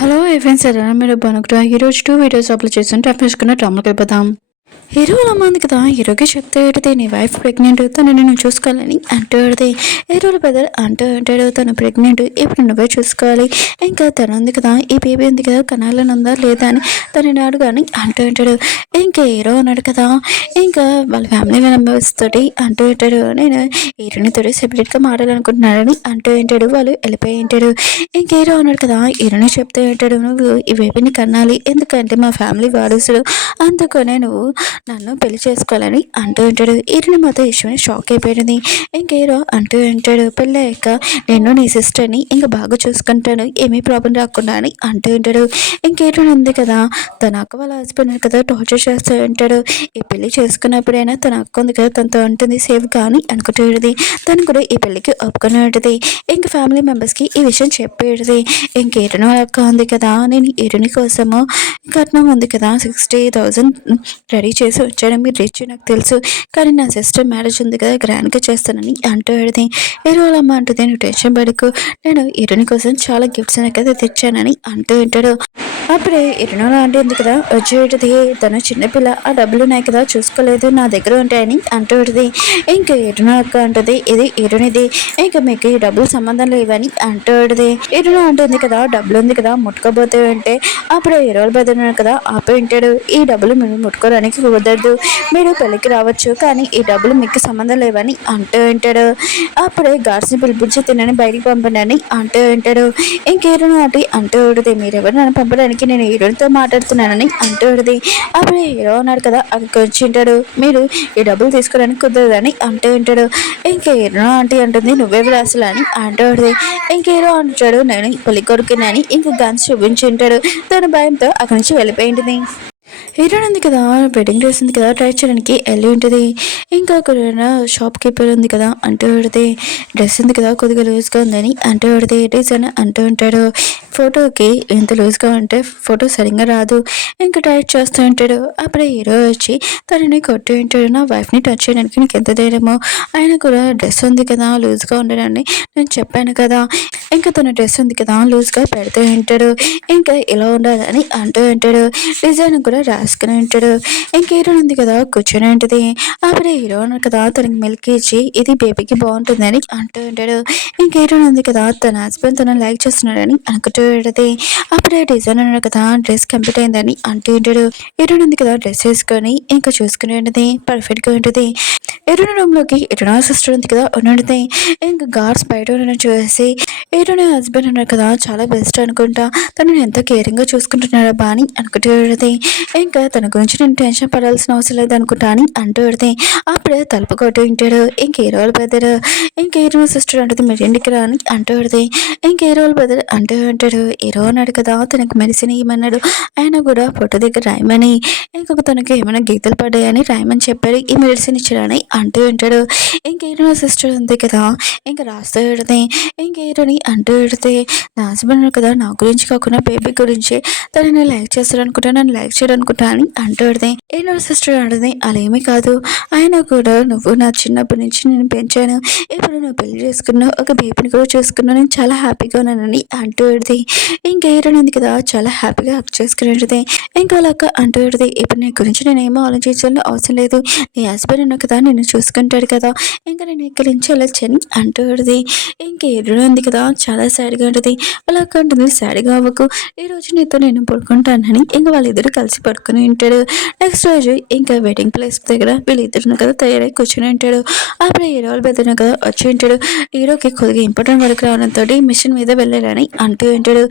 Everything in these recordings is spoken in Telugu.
హలో ఫ్రెండ్స్ ఎలా మీరు బాగున్నారా? ఈరోజు 2 వీడియోస్ అప్లోడ్ చేస్తుంటే అప్లోడ్ టామ్లోకి వెళ్ళిపోదాం. హీరో అలా ఉంది కదా, హీరోకి చెప్తే ఏడితే నీ వైఫ్ ప్రెగ్నెంట్, తను నేను చూసుకోవాలని అంటూ ఏడితే హీరోల బ్రదర్ అంటూ అంటాడు, తను ప్రెగ్నెంట్, ఇప్పుడు నువ్వే చూసుకోవాలి. ఇంకా తను ఉంది కదా, ఈ బేబీ ఉంది కదా, కనాలని ఉందా లేదా అని తనని అడుగాని అంటూ అంటాడు. ఇంకా హీరో అన్నాడు కదా, ఇంకా వాళ్ళ ఫ్యామిలీ మెంబర్స్ తోటి అంటూ ఉంటాడు, నేను హీరోనితో సెపరేట్గా మాట్లాడాలనుకుంటున్నాడని అంటూ ఉంటాడు. వాళ్ళు వెళ్ళిపోయి ఉంటాడు. ఇంకా హీరో అన్నాడు కదా, హీరోని చెప్తే ఉంటాడు, నువ్వు ఈ బేబీని కనాలి, ఎందుకంటే మా ఫ్యామిలీ వారసుడు, అందుకనే నువ్వు నన్ను పెళ్లి చేసుకోవాలని అంటూ ఉంటాడు. హీరోని మాత్రం ఇష్టమని షాక్ అయిపోయింది. ఇంక హీరో అంటూ ఉంటాడు, పెళ్ళి అయ్యాక నేను నీ సిస్టర్ని ఇంకా బాగా చూసుకుంటాను, ఏమీ ప్రాబ్లం రాకుండా అని అంటూ ఉంటాడు. ఇంక హీరోని ఉంది కదా, తన అక్క వాళ్ళ హస్బెండ్ కదా టార్చర్ చేస్తూ ఉంటాడు. ఈ పెళ్లి చేసుకున్నప్పుడైనా తన అక్క ఉంది కదా, తనతో ఉంటుంది సేఫ్ కానీ అనుకుంటూ ఉంటుంది. తను కూడా ఈ పెళ్లికి ఒప్పుకుని ఉంటుంది. ఇంక ఫ్యామిలీ మెంబర్స్కి ఈ విషయం చెప్పేది. ఇంక హీరోని అక్క ఉంది కదా, నేను హీరోని కోసము కట్నం ఉంది కదా 60,000 రెడీ చేసి వచ్చాడు, మీరు రిచ్ నాకు తెలుసు, కానీ నా సిస్టర్ మ్యారేజ్ ఉంది కదా గ్రాండ్గా చేస్తానని అంటూ ఏడిది. హీరో అమ్మ అంటుంది, నువ్వు టెన్షన్ పడకు, నేను హీరోని కోసం చాలా గిఫ్ట్స్ కదా తెచ్చానని అంటూ ఉంటాడు. అప్పుడే హీరోలో లాంటి ఉంది కదా వచ్చేటిది, తన చిన్నపిల్ల, ఆ డబ్బులు ఉన్నాయి కదా చూసుకోలేదు, నా దగ్గర ఉంటాయని అంటూ ఉంటుంది. ఇంకా హీరోన అక్క అంటుంది, ఇది హీరోనిది, ఇంకా మీకు ఈ డబ్బులు సంబంధం లేవని అంటూ ఉంటుంది. హీరోలో అంటుంది కదా, డబ్బులు ఉంది కదా ముట్టుకోబోతే అంటే అప్పుడు హీరోలు బెదిరినారు కదా ఆపే ఉంటాడు, ఈ డబ్బులు మీరు ముట్టుకోవడానికి కుదరదు, మీరు పెళ్ళికి రావచ్చు, కానీ ఈ డబ్బులు మీకు సంబంధం లేవని అంటూ ఉంటాడు. అప్పుడే గాడ్స్ని పిలిపించి తినని బయటికి పంపండి అంటూ ఉంటాడు. ఇంకేరో నాటి అంటూ ఉంటుంది, మీరెవరు నన్ను పంపడానికి, నేను హీరోతో మాట్లాడుతున్నానని అంటూ ఉంటుంది. అప్పుడు హీరో అన్నాడు కదా అక్కడికి వచ్చి ఉంటాడు, మీరు ఈ డబ్బులు తీసుకోవడానికి కుదరదని అంటూ ఉంటాడు. ఇంకే హీరో ఆంటీ అంటుంది, నువ్వే అసలు అని అంటూ ఉంటుంది. ఇంకేరో అంటాడు, నేను పెళ్లి కొడుకునని ఇంక గన్స్ చూపించి ఉంటాడు. తన భయంతో అక్కడి నుంచి వెళ్ళిపోయింది. హీరోయిన్ ఉంది కదా, వెడ్డింగ్ డ్రెస్ ఉంది కదా ట్రై చేయడానికి వెళ్ళి ఉంటుంది. ఇంకా అక్కడ షాప్ కీపర్ ఉంది కదా అంటూ పెడితే, డ్రెస్ ఉంది కదా కొద్దిగా లూజ్గా ఉందని అంటూ పెడితే డిజైన్ అంటూ ఉంటాడు, ఫోటోకి ఎంత లూజ్గా ఉంటే ఫోటో సరిగ్గా రాదు, ఇంకా టైట్ చేస్తూ ఉంటాడు. అప్పుడే హీరో వచ్చి తనని కొట్టి ఉంటాడు, నా వైఫ్ని టచ్ చేయడానికి నీకు ఎంత ధైర్యమో, ఆయన కూడా డ్రెస్ ఉంది కదా లూజ్గా ఉండడాన్ని నేను చెప్పాను కదా, ఇంకా తన డ్రెస్ ఉంది కదా లూజ్గా పెడుతూ ఉంటాడు, ఇంకా ఇలా ఉండాలని అంటూ ఉంటాడు. డిజైన్ కూడా రాసుకుని ఉంటాడు. ఇంక హీరోయిన్ ఉంది కదా కూర్చొని ఉంటుంది. అప్పుడే హీరోయిన్ కదా తనకి మిల్క్ ఇచ్చి ఇది బేబీకి బాగుంటుందని అంటూ ఉంటాడు. ఇంక హీరోయిన్ ఉంది కదా తన హస్బెండ్ తనని లైక్ చేస్తున్నాడని అనుకుంటూ ఉంటుంది. అప్పుడే డిజైన్ ఉన్నాడు కదా డ్రెస్ కంప్లీట్ అయిందని అంటూ ఉంటాడు. హీరోయిన్ ఉంది కదా డ్రెస్ వేసుకొని ఇంకా చూసుకుని ఉంటుంది, పర్ఫెక్ట్ గా ఉంటుంది. హీరోయిన్ రూమ్ లోకి హీరోయిన్ సిస్టర్ ఉంది కదా ఉన్నది. ఇంకా గార్డ్స్ బయట ఉన్న చూసి హీరోయిన్ హస్బెండ్ ఉన్నాడు కదా చాలా బెస్ట్ అనుకుంటా, తనని ఎంతో కేరింగ్ గా చూసుకుంటున్నాడు బాని అనుకుంటూ ఉంటుంది. ఇంకా తన గురించి నేను టెన్షన్ పడాల్సిన అవసరం లేదు అనుకుంటా అని అంటూ పెడితే అప్పుడే తలుపు కొట్టి ఉంటాడు. ఇంక హీరోలు బెదరు, ఇంక హీరో సిస్టర్ అంటుంది మీరు ఇంటికి రా అని అంటూ పెడితే ఇంక హీరోలు బెదరు అంటూ ఉంటాడు. హీరో అన్నాడు కదా తనకి మెడిసిన్ ఇవ్వమన్నాడు, ఆయన కూడా ఫోటో దగ్గర రాయమని, ఇంకొక తనకి ఏమైనా గీతలు పడ్డాయని రాయమని చెప్పాడు, ఈ మెడిసిన్ ఇచ్చాడని అంటూ ఉంటాడు. ఇంక హీరో సిస్టర్ ఉంది కదా ఇంకా రాస్తూ పెడితే ఇంక హీరోని అంటూ పెడితే, నా హస్బెండ్ కదా నా గురించి కాకుండా బేబీ గురించి తనని లైక్ చేస్తాడు అనుకుంటా, నన్ను లైక్ చేయడం అనుకుంటా అని అంటూ పెడితే ఏదో సిస్టర్ అంటుంది, అలా ఏమీ కాదు, ఆయన కూడా నువ్వు నా చిన్నప్పటి నుంచి నేను పెంచాను, ఇప్పుడు నువ్వు పెళ్లి చేసుకున్నావు, ఒక బేబీని కూడా చూసుకున్నావు, నేను చాలా హ్యాపీగా ఉన్నానని అంటూ పెడితే ఇంకా హీరోయిన్ ఉంది కదా చాలా హ్యాపీగా హక్ చేసుకుని ఉంటుంది. ఇంకా వాళ్ళక్క అంటూ పెడితే ఇప్పుడు నీ గురించి నేను ఏమో ఆలోచించాలని అవసరం లేదు, నీ హస్బెండ్ ఉన్నా కదా నిన్ను చూసుకుంటాడు కదా, ఇంకా నేను ఇక్కడి నుంచి వెళ్ళొచ్చని అంటూ పెడితే ఇంక హీరోయిన్ ఉంది కదా చాలా సాడ్గా ఉంటుంది. అలా అంటుంది, సాడ్గా అవ్వకు, ఈ రోజు నీతో నేను పడుకుంటానని ఇంకా వాళ్ళిద్దరు కలిసి పడుకుని ఉంటాడు. నెక్స్ట్ రోజు ఇంకా వెడ్డింగ్ ప్లేస్ దగ్గర వీళ్ళిద్దరు కదా తయారై కూర్చొని ఉంటాడు. అప్పుడు హీరోలు బెదిరిన కదా వచ్చి ఉంటాడు. హీరోకి కొద్దిగా ఇంపార్టెంట్ వర్క్ రావడంతో మిషన్ మీద వెళ్ళాలని అంటూ ఉంటాడు.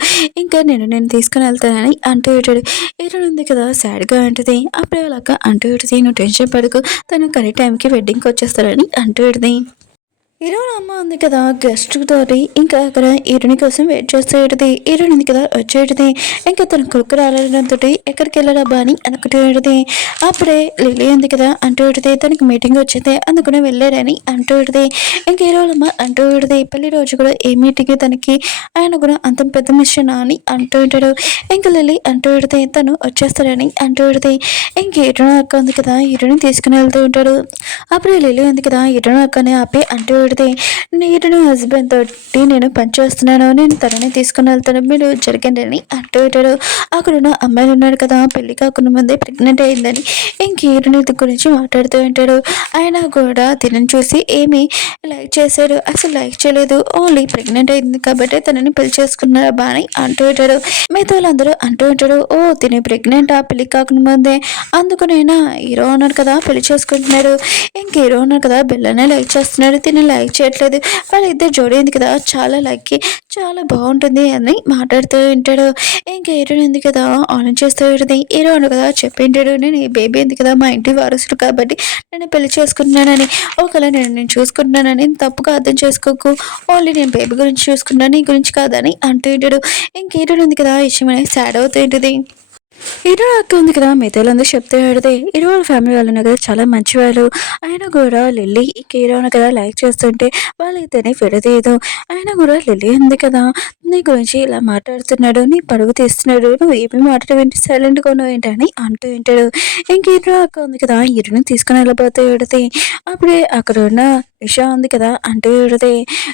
ఇంకా నేను తీసుకుని వెళ్తానని అంటూ ఉంటాడు. హీరోయిన్ ఉంది కదా సాడ్గా ఉంటుంది. అప్పుడే వాళ్ళక అంటూ ఉంటుంది, నువ్వు టెన్షన్ పడుకు, తను కరెక్ట్ టైంకి వెడ్డింగ్కి వచ్చేస్తారని అంటూ ఉంటుంది. హీరోయిన్ అమ్మ ఉంది కదా గెస్ట్ తోటి ఇంకా అక్కడ హీరోని కోసం వెయిట్ చేస్తూ హీరోయిన్ ఉంది కదా వచ్చేటిది. ఇంకా తన కొడుకు రావడంతో ఎక్కడికి వెళ్ళాడబ్బా అని అనుకుంటూ అప్పుడే లిలీ ఉంది కదా అంటూ తనకి మీటింగ్ వచ్చింది అందుకునే వెళ్ళాడని అంటూ ఇంకా హీరోయిన్ అమ్మ అంటూ పెళ్లి రోజు కూడా ఏ మీటింగ్ తనకి, ఆయన కూడా అంత పెద్ద మిషన్ అని అంటూ ఉంటాడు. ఇంకా లిలీ అంటూ తను వచ్చేస్తాడని అంటూ ఇంక హీరోయిన్ అక్క ఉంది కదా హీరోని తీసుకుని వెళ్తూ ఉంటాడు. అప్పుడు లిలీ ఉంది కదా హీరోయిన్ అక్కని ఆపి అంటూ పెడితే నేను హస్బెండ్ తోటి నేను పనిచేస్తున్నాను, నేను తనని తీసుకుని వెళ్తాను, మీరు జరగండి అని అంటూ ఉంటాడు. అక్కడున్న అమ్మాయిలు ఉన్నాడు కదా, పెళ్లి కాకుండా ముందే ప్రెగ్నెంట్ అయిందని ఇంక హీరోని గురించి మాట్లాడుతూ ఉంటాడు. అయినా కూడా తినని చూసి ఏమి లైక్ చేశాడు, అసలు లైక్ చేయలేదు, ఓన్లీ ప్రెగ్నెంట్ అయింది కాబట్టి తనని పెళ్లి చేసుకున్నారా బాని అంటూ ఉంటాడు. మిగతా వాళ్ళందరూ అంటూ ఉంటాడు, ఓ తిని ప్రెగ్నెంట్ ఆ పెళ్లి కాకుండా ముందే, అందుకునైనా హీరో ఉన్నాడు కదా పెళ్లి చేసుకుంటున్నాడు, ఇంక హీరో ఉన్నాడు కదా బెల్లనే లైక్ చేస్తున్నాడు, తిని లైక్ చేయట్లేదు, వాళ్ళిద్దరు జోడీ ఉంది కదా చాలా లైక్ చాలా బాగుంటుంది అని మాట్లాడుతూ ఉంటాడు. ఇంకా హీరో ఉంది కదా ఆలోచిస్తూ ఉంటుంది. హీరో ఉన్నాడు కదా చెప్పింటాడు, నేను ఈ బేబీ ఉంది కదా మా ఇంటి వారసుడు కాబట్టి నేను పెళ్లి చేసుకుంటున్నానని, ఒకవేళ నేను చూసుకుంటున్నానని తప్పుగా అర్థం చేసుకోకు, ఓన్లీ నేను బేబీ గురించి చూసుకున్నాను నీ గురించి కాదని అంటూ ఉంటాడు. ఇంక హీరో ఉంది కదా ఈ విషయం అనేది సాడ్ అవుతూ ఉంటుంది. హీరో అక్క ఉంది కదా మిగతాలందరూ చెప్తే ఆడితే హీరో వాళ్ళ ఫ్యామిలీ వాళ్ళు ఉన్నారు కదా చాలా మంచివాళ్ళు. ఆయన కూడా లిల్లీ ఇంక హీరోని కదా లైక్ చేస్తుంటే వాళ్ళైతేనే విడదీయదు. ఆయన కూడా లిల్లీ ఉంది కదా నీ గురించి ఇలా మాట్లాడుతున్నాడు, నీ పరుగు తీస్తున్నాడు, నువ్వు ఏమీ మాట్లాడేంటి సైలెంట్గా ఉన్నావు ఏంటి అని అంటూ ఉంటాడు. ఇంక హీరో అక్క ఉంది కదా హీరోని తీసుకుని వెళ్ళిపోతే ఏడితే అప్పుడే అక్కడ ఉన్న నిషా ఉంది కదా అంటూ ఏడితే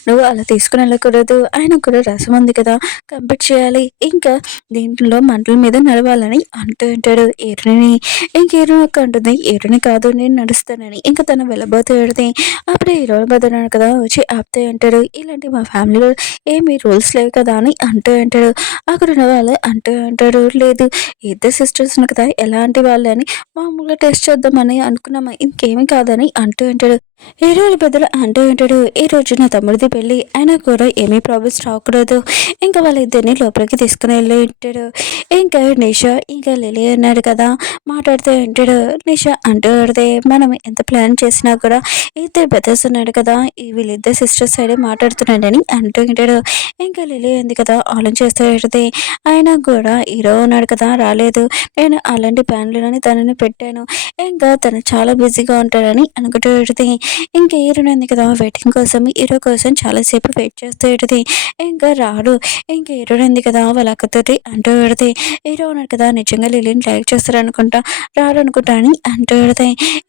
నువ్వు అలా తీసుకుని వెళ్ళకూడదు, ఆయన కూడా రసం ఉంది కదా కంప్లీట్ చేయాలి, ఇంకా దీంట్లో మంటల మీద నడవాలని అంటూ ఉంటాడు ఏరుని. ఇంకేరు ఒక అంటుంది ఏరుని కాదు నేను నడుస్తానని. ఇంకా తను వెళ్ళబోతూ ఏడితే అప్పుడే హీరో బదున్నాడు కదా వచ్చి ఆపుతూ ఉంటాడు, ఇలాంటి మా ఫ్యామిలీలో ఏమి రూల్స్ లేవు కదా అని అంటూ ఉంటాడు. అక్కడ ఉన్న వాళ్ళు అంటూ ఉంటాడు, లేదు ఇద్దరు సిస్టర్స్ కదా ఎలాంటి వాళ్ళు అని మామూలుగా టెస్ట్ చేద్దామని అనుకున్నామా, ఇంకేమీ కాదని అంటూ ఉంటాడు. హీరోల బదులు అంటూ ఉంటాడు, ఈ రోజు నా తమ్ముడిది పెళ్ళి అయినా కూడా ఏమీ ప్రాబ్లమ్స్ రాకూడదు, ఇంకా వాళ్ళిద్దరిని లోపలికి తీసుకుని వెళ్ళి ఉంటాడు. ఇంకా నిషా ఇంకా లిలీ అన్నాడు కదా మాట్లాడుతూ ఉంటాడు. నిషా అంటూ ఆడితే మనం ఎంత ప్లాన్ చేసినా కూడా ఇద్దరు బ్రదర్స్ ఉన్నాడు కదా ఈ వీళ్ళిద్దరు సిస్టర్స్ సైడ్ మాట్లాడుతున్నాడని అంటూ ఉంటాడు. ఇంకా లిలీ ఉంది కదా ఆలోచిస్తూ ఉంటుంది, ఆయన కూడా హీరో ఉన్నాడు కదా రాలేదు, నేను అలాంటి ప్లాన్లోని తనని పెట్టాను, ఇంకా తను చాలా బిజీగా ఉంటాడని అనుకుంటూ ఉంటుంది. ఇంకా హీరోయిన్ ఉంది కదా వెయిటింగ్ కోసం హీరో కోసం చాలాసేపు వెయిట్ చేస్తూ ఉంటుంది, ఇంకా రాడు. ఇంకా హీరోయిన్ ఉంది కదా వాళ్ళ అక్కతోటి అంటూ పెడితే హీరో ఉన్నాడు కదా నిజంగా లిలీని లైక్ చేస్తారు అనుకుంటా, రాడు అనుకుంటా అని అంటూ పెడితే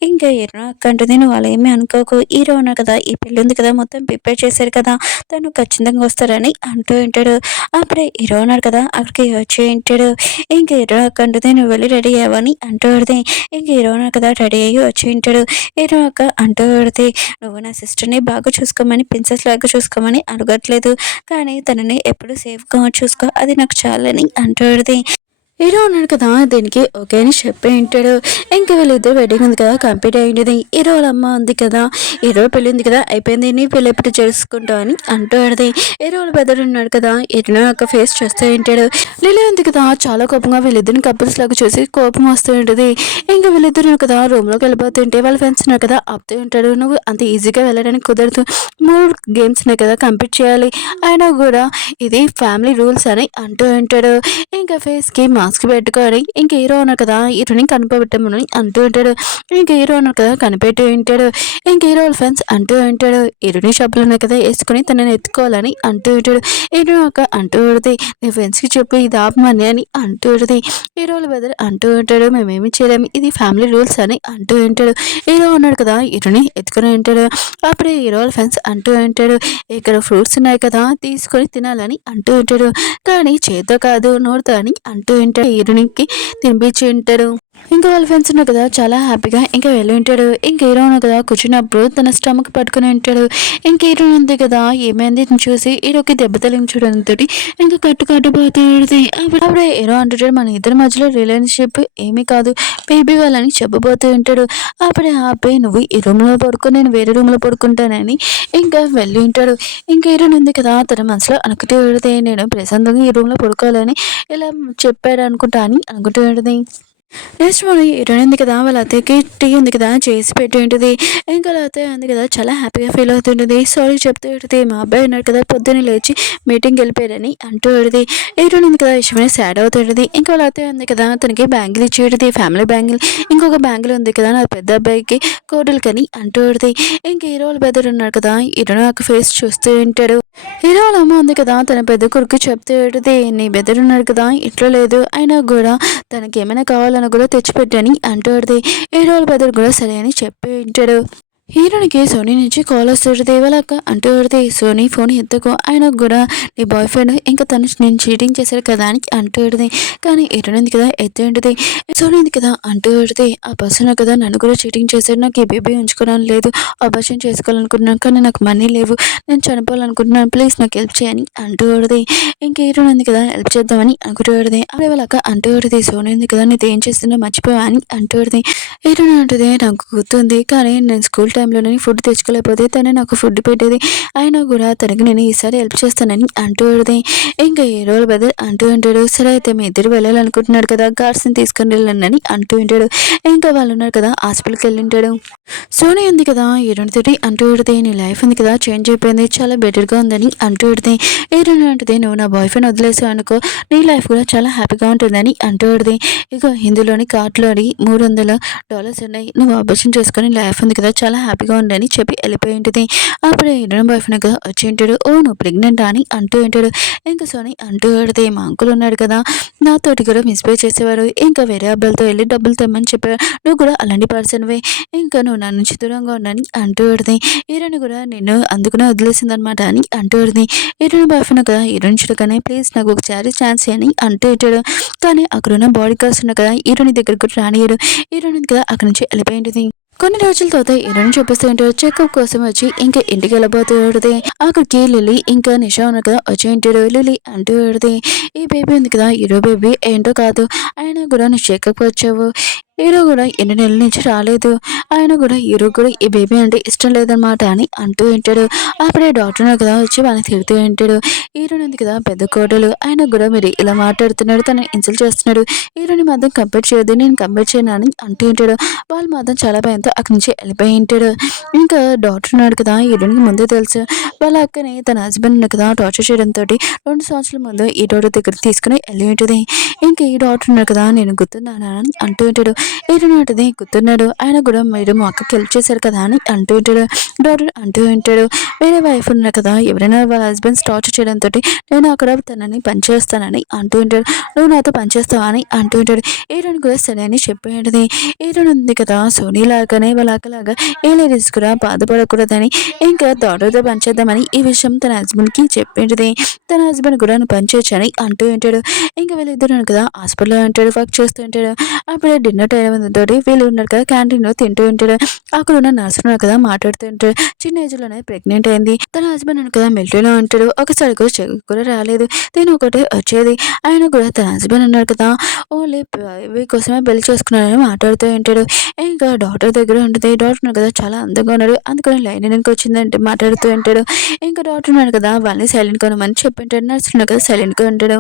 ఇంకా హీరో అక్క అంటుంది, నువ్వు అలా ఏమీ అనుకోకు, హీరో ఉన్నాడు కదా ఈ పెళ్ళి ఉంది కదా మొత్తం ప్రిపేర్ చేశారు కదా తను ఖచ్చితంగా వస్తారని అంటూ ఉంటాడు. అప్పుడే హీరో ఉన్నాడు కదా అక్కడికి వచ్చి ఉంటాడు. ఇంకా హీరో అక్క అంటుంది, నువ్వు వెళ్ళి రెడీ అయ్యావని అంటూ పెడితే ఇంక హీరో ఉన్నాడు కదా రెడీ అయ్యి వచ్చి ఉంటాడు. హీరో అక్క అంటూ పెడితే నువ్వు నా సిస్టర్ని బాగా చూసుకోమని ప్రిన్సెస్ లాగా చూసుకోమని అడగట్లేదు, కానీ తనని ఎప్పుడు సేఫ్గా చూసుకో అది నాకు చాలని అంటూ పెడితే హీరో ఉన్నాడు కదా దీనికి ఓకే అని చెప్పి ఉంటాడు. ఇంకా వీళ్ళిద్దరు వెడ్డింగ్ ఉంది కదా కంప్లీట్ అయ్యింది. హీరో వాళ్ళ అమ్మ ఉంది కదా హీరో పెళ్ళి ఉంది కదా అయిపోయింది, నీ పెళ్ళి ఎప్పుడు చేసుకుంటావు అని అంటూ ఆడితే హీరో వాళ్ళ బెదర్ ఉన్నాడు కదా హీరో యొక్క ఫేస్ చేస్తూ ఉంటాడు. లిలీ ఉంది కదా చాలా కోపంగా వీళ్ళిద్దరిని కపుల్స్ లాగా చూసి కోపం వస్తూ ఉంటుంది. ఇంకా వీళ్ళిద్దరు కదా రూమ్లోకి వెళ్ళిపోతుంటే వాళ్ళ ఫ్రెండ్స్ ఉన్నారు కదా ఆపుతూ ఉంటాడు, నువ్వు అంత ఈజీగా వెళ్ళడానికి కుదరదు, 3 గేమ్స్ ఉన్నాయి కదా కంప్లీట్ చేయాలి, అయినా కూడా ఇది ఫ్యామిలీ రూల్స్ అని అంటూ ఉంటాడు. ఇంకా ఫేస్కి మాస్క్ పెట్టుకొని ఇంక హీరో ఉన్నారు కదా హీరోని కనిపెట్టమని అంటూ ఉంటాడు. ఇంక హీరో ఉన్నారు కదా కనిపెట్టి ఉంటాడు. ఇంక హీరో వాళ్ళ ఫ్రెండ్స్ అంటూ ఉంటాడు, హీరోని షాపులు ఉన్నాయి కదా వేసుకొని తనని ఎత్తుకోవాలని అంటూ ఉంటాడు. హీరో ఒక అంటూ ఉంటుంది, నీ ఫ్రెండ్స్కి చెప్పి ఇది ఆపమని అని అంటూ ఉంటుంది. హీరోల బదులు అంటూ ఉంటాడు, మేమేమి చేయలేము ఇది ఫ్యామిలీ రూల్స్ అని అంటూ ఉంటాడు. హీరో ఉన్నాడు కదా హీరోని ఎత్తుకొని ఉంటాడు. అప్పుడే హీరో వాళ్ళ ఫ్రెండ్స్ అంటూ ఉంటాడు, ఇక్కడ ఫ్రూట్స్ ఉన్నాయి కదా తీసుకొని తినాలని అంటూ ఉంటాడు, కానీ చేత్తో కాదు నోరుతో అని అంటూ ఉంటాడు. హీరోనికి తినిపించి ఉంటాడు. ఇంకా వాళ్ళ ఫ్రెండ్స్ ఉన్నారు కదా చాలా హ్యాపీగా ఇంకా వెళ్ళి ఉంటాడు. ఇంక హీరో ఉన్నా కదా కూర్చున్నప్పుడు తన స్టమక్ పట్టుకుని ఉంటాడు. ఇంక హీరో ఉంది కదా ఏమైంది చూసి హీరోకి దెబ్బ తగిలించడంతో ఇంకా కట్టుబోతుంది. అప్పుడే హీరో అంటుంటాడు, మన ఇద్దరి మధ్యలో రిలేషన్షిప్ ఏమీ కాదు బేబీ వాళ్ళని చెప్పబోతూ ఉంటాడు. అప్పుడే ఆపే నువ్వు ఈ రూమ్లో పడుకో నేను వేరే రూమ్లో పడుకుంటానని ఇంకా వెళ్ళి ఉంటాడు. ఇంకా హీరో ఉంది కదా తన మనసులో అనుకుంటూ వెళితే నేను ప్రశాంతంగా ఈ రూమ్లో పడుకోవాలని ఇలా చెప్పాడు అనుకుంటా అని అనుకుంటూ ఉంటుంది. నెక్స్ట్ మనం హీరోయిన్ ఉంది కదా వాళ్ళ అత్తయ్యకి టీ ఉంది కదా చేసి పెట్టి ఉంటుంది. ఇంకా వాళ్ళ అత్తయ్య ఉంది కదా చాలా హ్యాపీగా ఫీల్ అవుతుంటుంది. సారీ చెప్తూ ఉంటుంది, మా అబ్బాయి ఉన్నాడు కదా పొద్దున్నే లేచి మీటింగ్కి వెళ్ళిపోయాడని అంటూ ఉంటుంది. హీరోయిన్ ఉంది కదా ఇష్టమైన సాడ్ అవుతుంటుంది. ఇంకా వాళ్ళ అత్తయ్య ఉంది కదా తనకి బ్యాంగిల్ ఇచ్చేది ఫ్యామిలీ బ్యాంగిల్, ఇంకొక బ్యాంగిల్ ఉంది కదా నా పెద్ద అబ్బాయికి కోడలికని అంటూ ఉంటుంది. ఇంక హీరో వాళ్ళ బెదర్ ఉన్నాడు కదా హీరోని ఒక ఫేస్ చూస్తూ ఉంటాడు. హీరో వాళ్ళ అమ్మ ఉంది కదా తన పెద్ద కొడుకు చెప్తూ ఉంటుంది, నీ బెదర్ ఉన్నాడు కదా ఇట్లా లేదు అయినా కూడా తనకి ఏమైనా కావాలన్నా కూడా తెచ్చిపెట్టని అంటూ ఉంటుంది. హీరో వాళ్ళ బెదర్ కూడా సరే అని చెప్పి ఉంటాడు. హీరోనికి సోనీ నుంచి కాల్ వస్తుంటది. వాళ్ళ అక్క అంటూ ఉంటది, సోనీ ఫోన్ ఎత్తుకో, ఆయనకు కూడా నీ బాయ్ ఫ్రెండ్ ఇంకా తను నేను చీటింగ్ చేశాడు కదా అని అంటూ ఉంటది. కానీ హీరోయిన్ ఉంది కదా ఎత్తి ఉంటది, సోనీ ఉంది కదా అంటూ ఉంటది, ఆ పర్సన్ కదా నన్ను కూడా చీటింగ్ చేశాడు, నాకు ఈ బేబీ ఉంచుకోవాలని లేదు, అబార్షన్ చేసుకోవాలనుకుంటున్నాను కానీ నాకు మనీ లేవు, నేను చనిపోవాలనుకుంటున్నాను, ప్లీజ్ నాకు హెల్ప్ చేయని అంటూ ఉంటది. ఇంక హీరోయిన్ ఉంది కదా హెల్ప్ చేద్దామని అనుకుంటూ ఉంటది. అప్పుడే వాళ్ళ అక్క అంటూ ఉంటది, సోనీ ఉంది కదా నీతో ఏం చేస్తుందో మర్చిపోవా అని అంటూ ఉంటది. హీరోయిన్ అంటది, నాకు గుర్తుంది కానీ నేను స్కూల్ టైంలోనే ఫుడ్ తెచ్చుకోలేకపోతే తనే నాకు ఫుడ్ పెట్టేది, అయినా కూడా తనకి నేను ఈసారి హెల్ప్ చేస్తానని అంటూ ఉంటది. ఇంకా హీరోల బ్రదర్ అంటూ ఉంటాడు, సరే అయితే మీ ఇద్దరు వెళ్ళాలనుకుంటున్నాడు కదా గార్డ్స్ని తీసుకొని వెళ్ళండి అంటూ ఉంటాడు. ఇంకా వాళ్ళు ఉన్నారు కదా హాస్పిటల్కి వెళ్ళి ఉంటాడు. సోనీ ఉంది కదా హీరోయిన్ తోటి అంటూ ఉంటుంది, నీ లైఫ్ ఉంది కదా చేంజ్ అయిపోయింది, చాలా బెటర్గా ఉందని అంటూ ఉంటుంది. హీరోయిన్ అంటుంది, నువ్వు నా బాయ్ ఫ్రెండ్ వదిలేసావు అనుకో, నీ లైఫ్ కూడా చాలా హ్యాపీగా ఉంటుందని అంటూ ఉంటుంది. ఇక హిందీలోని కార్డులోని $300 ఉన్నాయి, నువ్వు అబార్షన్ చేసుకొని లైఫ్ ఉంది కదా చాలా హ్యాపీగా ఉండని చెప్పి వెళ్ళిపోయి ఉంటుంది. అప్పుడు హీరోయిన్ బాయ్ ఫ్రెండ్ కదా వచ్చి ఉంటాడు, ఓ నువ్వు ప్రెగ్నెంట్ అని అంటూ ఉంటాడు. ఇంకా సోనీ అంటూ ఉంటుంది, మా అంకుల్ ఉన్నాడు కదా నాతోటి కూడా మిస్బిహేవ్ చేసేవారు, ఇంకా వేరే అబ్బాయిలతో వెళ్ళి డబ్బులు తెమ్మని చెప్పారు, నువ్వు కూడా అలాంటి పర్సన్వే, ఇంకా నువ్వు నా నుంచి దూరంగా ఉన్నాని అంటూ ఉంటుంది. హీరోయిన్ కూడా నిన్ను అందుకునే వదిలేసిందనమాట అని అంటూ ఉంటుంది. హీరోయిన్ బాయ్ ఫ్రెండ్ కదా హీరోయిన్ చూడగానే ప్లీజ్ నాకు ఒకసారి ఛాన్స్ అని అంటూ ఉంటాడు. కానీ అక్కడున్న బాడీ గార్డ్స్ ఉన్నా కదా హీరోయిన్ దగ్గరకు రానియడు. హీరోయిన్ కదా అక్కడి నుంచి వెళ్ళిపోయి ఉంటుంది. కొన్ని రోజుల తర్వాత హీరోయిన్ చూపిస్తూ ఉంటాడు, చెకప్ కోసం వచ్చి ఇంకా ఇంటికి వెళ్ళబోతూ ఉంటుంది. అక్కడికి లిలీ ఇంకా నిషా ఉన్నారు కదా వచ్చి ఉంటాడు. లిలీ అంటూ ఉంటుంది, ఈ బేబీ ఉంది కదా హీరో బేబీ ఏంటో కాదు, ఆయన కూడా నువ్వు చెకప్ వచ్చావు, హీరో కూడా ఎన్ని నెలల నుంచి రాలేదు, ఆయన కూడా హీరో కూడా ఈ బేబీ అంటే ఇష్టం లేదనమాట అని అంటూ ఉంటాడు. అప్పుడే డాక్టర్ కదా వచ్చి వాళ్ళని తిడుతూ ఉంటాడు. హీరోయిన్ ఉంది కదా పెద్ద కోడలు, ఆయన కూడా మీరు ఇలా మాట్లాడుతున్నాడు, తను ఇన్సల్ట్ చేస్తున్నాడు, హీరోని మాత్రం కంపేర్ చేయొద్దు, నేను కంపేర్ చేయను అని అంటూ ఉంటాడు. వాళ్ళు మాత్రం చాలా భయంతో అక్కడి నుంచి వెళ్ళిపోయి ఉంటాడు. ఇంకా డాక్టర్ ఉన్నాడు కదా హీరోయిన్కి ముందే తెలుసు, వాళ్ళ అక్కని తన హస్బెండ్ కదా టార్చర్ చేయడంతో 2 సంవత్సరాల ముందు ఈ డాక్టర్ దగ్గర తీసుకుని వెళ్ళి ఉంటుంది. ఇంకా ఈ డాక్టర్ ఉన్నాడు కదా నేను గుర్తున్నానా అని అంటూ ఉంటాడు. హీరోయిన్ అంటది, గుర్తున్నాడు, ఆయన కూడా మీరు మా అక్కకి హెల్ప్ చేశారు కదా అని అంటూ ఉంటాడు. డాక్టర్ అంటూ ఉంటాడు, వేరే వైఫ్ ఉన్నారు కదా ఎవరైనా వాళ్ళ హస్బెండ్స్ టార్చర్ చేయడంతో నేను అక్కడ తనని పనిచేస్తానని అంటూ ఉంటాడు, నువ్వు నాతో పనిచేస్తావా అని అంటూ ఉంటాడు. హీరోయిన్ కూడా సరే అని చెప్పి ఉంటుంది. హీరోయిన్ ఉంది కదా సోనీ లాగానే వాళ్ళ అక్కలాగా ఏ లేడీస్ కూడా బాధపడకూడదని ఇంకా డాక్టర్తో పనిచేద్దామని ఈ విషయం తన హస్బెండ్కి చెప్పింటుంది. తన హస్బెండ్ కూడా నువ్వు పనిచేయచ్చు అని అంటూ ఉంటాడు. ఇంకా వీళ్ళిద్దరు కదా హాస్పిటల్లో ఉంటాడు, వర్క్ చేస్తూ ఉంటాడు. అప్పుడే డిన్నర్ టైం తోటి వీళ్ళు ఉన్నారు కదా క్యాంటీన్లో తింటూ ఉంటాడు. అక్కడ ఉన్న నర్సు ఉన్నారు కదా మాట్లాడుతూ ఉంటాడు, చిన్న ఏజ్లోనే ప్రెగ్నెంట్ అయింది, తన హస్బెండ్ అని కదా మిలిటరీలో ఉంటాడు, ఒకసారి కూడా చెక్ కూడా రాలేదు, తిని ఒకటే వచ్చేది, ఆయన కూడా తన హస్బెండ్ ఉన్నారు కదా ఓన్లీ ఇవి కోసమే పెళ్లి చేసుకున్నారని మాట్లాడుతూ ఉంటాడు. ఇంకా డాక్టర్ దగ్గర ఉంటుంది, డాక్టర్ ఉన్నారు కదా చాలా అందంగా ఉన్నాడు, అందుకని లైన్ వెనక్కి వచ్చిందంటే మాట్లాడుతూ ఉంటాడు. ఇంకా డాక్టర్ ఉన్నాడు కదా వాళ్ళని సైలెంట్ కొనమని చెప్పింటాడు, నర్సు ఉన్నారు కదా సైలెంట్గా ఉంటాడు.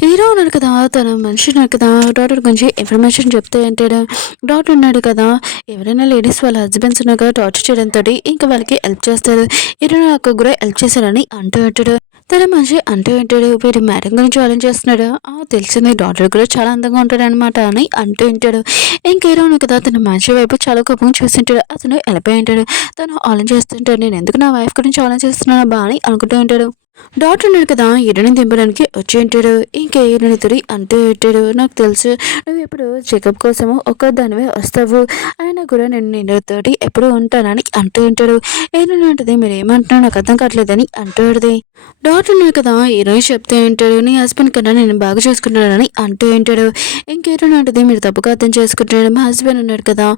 హీరో ఉన్నాడు కదా తన మనిషి ఉన్నాడు కదా డాక్టర్ గురించి ఇన్ఫర్మేషన్ చెప్తూ ఉంటాడు. డాక్టర్ ఉన్నాడు కదా ఎవరైనా లేడీస్ వాళ్ళ హస్బెండ్స్ ఉన్నారు కదా టార్చర్ చేయడంతో ఇంకా వాళ్ళకి హెల్ప్ చేస్తారు, హీరో నాకు కూడా హెల్ప్ చేశారని అంటూ ఉంటాడు. తన మనిషి అంటూ ఉంటాడు, వీడు మేడం గురించి ఆలోచిస్తున్నాడు, తెలిసింది డాక్టర్ కూడా చాలా అందంగా ఉంటాడు అనమాట అని అంటూ ఉంటాడు. ఇంకేరోను కదా తన మనిషి వైపు చాలా కోపంగా చూస్తుంటాడు, అతను వెళ్ళిపోయి ఉంటాడు. తను ఆలోచిస్తుంటాడు, నేను ఎందుకు నా వైఫ్ గురించి ఆలోచిస్తున్నాను బా అని అనుకుంటూ ఉంటాడు. డాక్టర్ ఉన్నాడు కదా హీరోని దింపడానికి వచ్చి ఉంటాడు. ఇంకా హీరోని తిరిగి అంటూ ఉంటాడు, నాకు తెలుసు నువ్వు ఎప్పుడు చెకప్ కోసము ఒక్కదానివే వస్తావు, ఆయన కూడా నేను నీతోటి ఎప్పుడు ఉంటానని అంటూ ఉంటాడు. హీరోని అంటది, మీరు ఏమంటున్నా నాకు అర్థం కావట్లేదని అంటూ ఉంటుంది. డాక్టర్ ఉన్నాడు కదా హీరోయిన్ చెప్తూ ఉంటాడు, నీ హస్బెండ్ కన్నా నేను బాగా చూసుకుంటున్నానని అంటూ ఉంటాడు. ఇంకేరోని అంటది, మీరు తప్పుగా అర్థం చేసుకుంటున్నాడు, మా హస్బెండ్ ఉన్నాడు కదా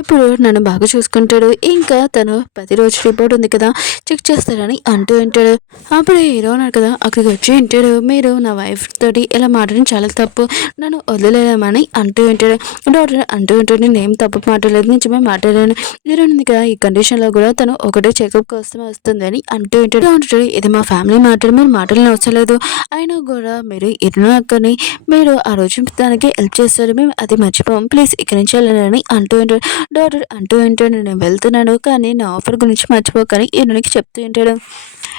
ఎప్పుడు నన్ను బాగా చూసుకుంటాడు, ఇంకా తను ప్రతిరోజు రిపోర్ట్ ఉంది కదా చెక్ చేస్తాడని అంటూ ఉంటాడు. అప్పుడు హీరో ఉన్నాడు కదా అక్కడికి వచ్చి ఉంటాడు, మీరు నా వైఫ్ తోటి ఇలా మాట్లాడడం చాలా తప్పు, నన్ను వదిలేమని అంటూ ఉంటాడు. డాక్టర్ అంటూ ఉంటాడు, నేను ఏం తప్పు మాట్లాడలేదు, నిజమే మాట్లాడాను, హీరోయిన్ ఉంది కదా ఈ కండిషన్లో కూడా తను ఒకటే చెకప్ కోసం వస్తుందని అంటూ ఉంటాడు. అంటాడు, ఇది మా ఫ్యామిలీ మ్యాటర్, మీరు మాటలను అవసరం లేదు, అయినా కూడా మీరు ఇరును అక్కని మీరు ఆ రోజు దానికి హెల్ప్ చేస్తారు, మేము అది మర్చిపోం, ప్లీజ్ ఇక్కడి నుంచి వెళ్ళాలని అంటూ ఉంటాడు. డాక్టర్ అంటూ ఉంటాడు, నేను వెళ్తున్నాను కానీ నా ఆఫర్ గురించి మర్చిపోకని హీరోనికి చెప్తూ ఉంటాడు.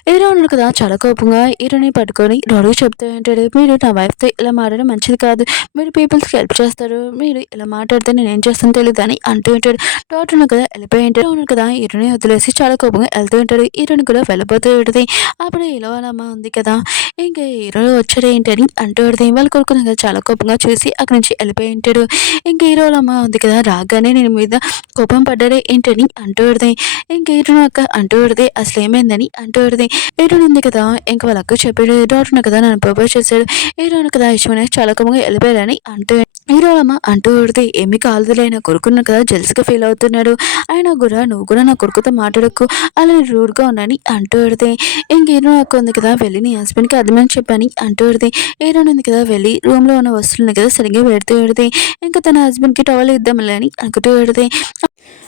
హీరో ఉన్నాడు కదా చాలా కోపంగా హీరోని పట్టుకొని డాడీ చెప్తూ ఉంటాడు, మీరు నా వైఫ్తో ఇలా మాట్లాడడం మంచిది కాదు, మీరు పీపుల్స్కి హెల్ప్ చేస్తారు, మీరు ఇలా మాట్లాడితే నేను ఏం చేస్తాను తెలియదు అని అంటూ ఉంటాడు. డాక్టర్ ఉన్నాడు కదా వెళ్ళిపోయి ఉంటాడు. ఉన్నాడు కదా హీరోని వదిలేసి చాలా కోపంగా వెళ్తూ ఉంటాడు. హీరోని కూడా వెళ్ళిపోతూ ఉంటుంది. అప్పుడు ఇలా వాళ్ళ అమ్మ ఉంది కదా ఇంకా హీరో వచ్చాడు ఏంటని అంటూ ఉంటది. వాళ్ళ కొడుకుని కదా చాలా కోపంగా చూసి అక్కడి నుంచి వెళ్ళిపోయి ఉంటాడు. ఇంక హీరోల అమ్మ ఉంది కదా రాగానే నేను మీద కోపం పడ్డాడే ఏంటని అంటూ ఉంటది. ఇంక హీరోని అక్క అంటూ ఉంటది. అసలు ఏమైందని అంటూ ఉంటది. హీరోన్ ఉంది కదా ఇంక వాళ్ళ అక్క చెప్పాడు డాక్టర్ కదా నన్ను ప్రపోజ్ చేశాడు. హీరోని కదా ఇష్టమైన చాలా కోపంగా వెళ్ళిపోయాడని అంటూ హీరోలమ్మ అంటూ ఉంటది. ఏమి కాదులే నా కొడుకున్న కదా జెల్స్‌గా ఫీల్ అవుతున్నాడు. అయినా కూడా నువ్వు కూడా నా కొడుకుతో మాట్లాడకు అలా రూడ్‌గా ఉన్నాని అంటూ ఉంటది. ఇంక హీరో అక్క ఉంది కదా వెళ్ళి నీ హస్బెండ్‌కి అర్థమని చెప్పని అంటూ ఉంటది. హీరోయిన్ ఉంది కదా వెళ్ళి రూమ్‌లో ఉన్న వస్తువులని కదా సరిగ్గా పెడుతూ ఉంటది. ఇంక తన హస్బెండ్‌కి టవల్ ఇద్దాంలే అని అనుకుంటూ ఉంటది.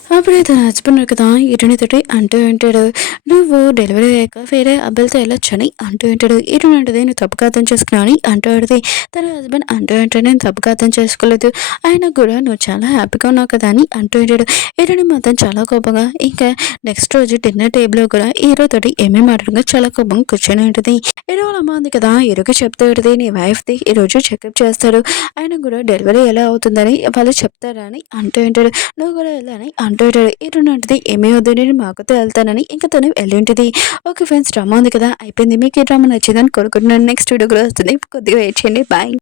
అప్పుడే తన హస్బెండ్ కదా హీరోయిన్‌తోటి అంటూ ఉంటాడు. నువ్వు డెలివరీ అయ్యాక వేరే అబ్బాయిలతో వెళ్ళొచ్చని అంటూ ఉంటాడు. హీరోయిన్ అంటది నువ్వు తప్పుగా అర్థం చేసుకున్నావు అని అంటూ ఉంటది. తన హస్బెండ్ అంటూ ఉంటాడు నేను తప్పుగా అర్థం చేసుకోలేదు. అయినా కూడా నువ్వు చాలా హ్యాపీగా ఉన్నావు కదా అని అంటూ ఉంటాడు. హీరోయిన్ మాత్రం చాలా కోపంగా ఇంకా నెక్స్ట్ రోజు డిన్నర్ టేబుల్‌లో కూడా హీరోతోటి ఏమీ మాట్లాడకుండా చాలా కోపంగా కూర్చొని ఉంటది. హీరో వాళ్ళ అమ్మ ఉంది కదా హీరోకి చెప్తూ ఉంటది నీ వైఫ్‌ది ఈరోజు చెకప్ చేస్తాడు. ఆయన కూడా డెలివరీ ఎలా అవుతుందని వాళ్ళు చెప్తారా అని అంటూ ఉంటాడు. నువ్వు కూడా వెళ్ళని అంటూ ఉంటాడు. హీరోయిన్ అంటది ఏమీ వద్దు నేను మా అక్కతో వెళ్తానని ఇంకా తను వెళ్ళింటది. ఓకే ఫ్రెండ్స్ డ్రామా ఉంది కదా అయిపోయింది. మీకు ఈ డ్రామా నచ్చిందని కోరుకుంటున్నాను. నెక్స్ట్ వీడియో కూడా వస్తుంది. కొద్దిగా వెయిట్ చేయండి. బాయ్.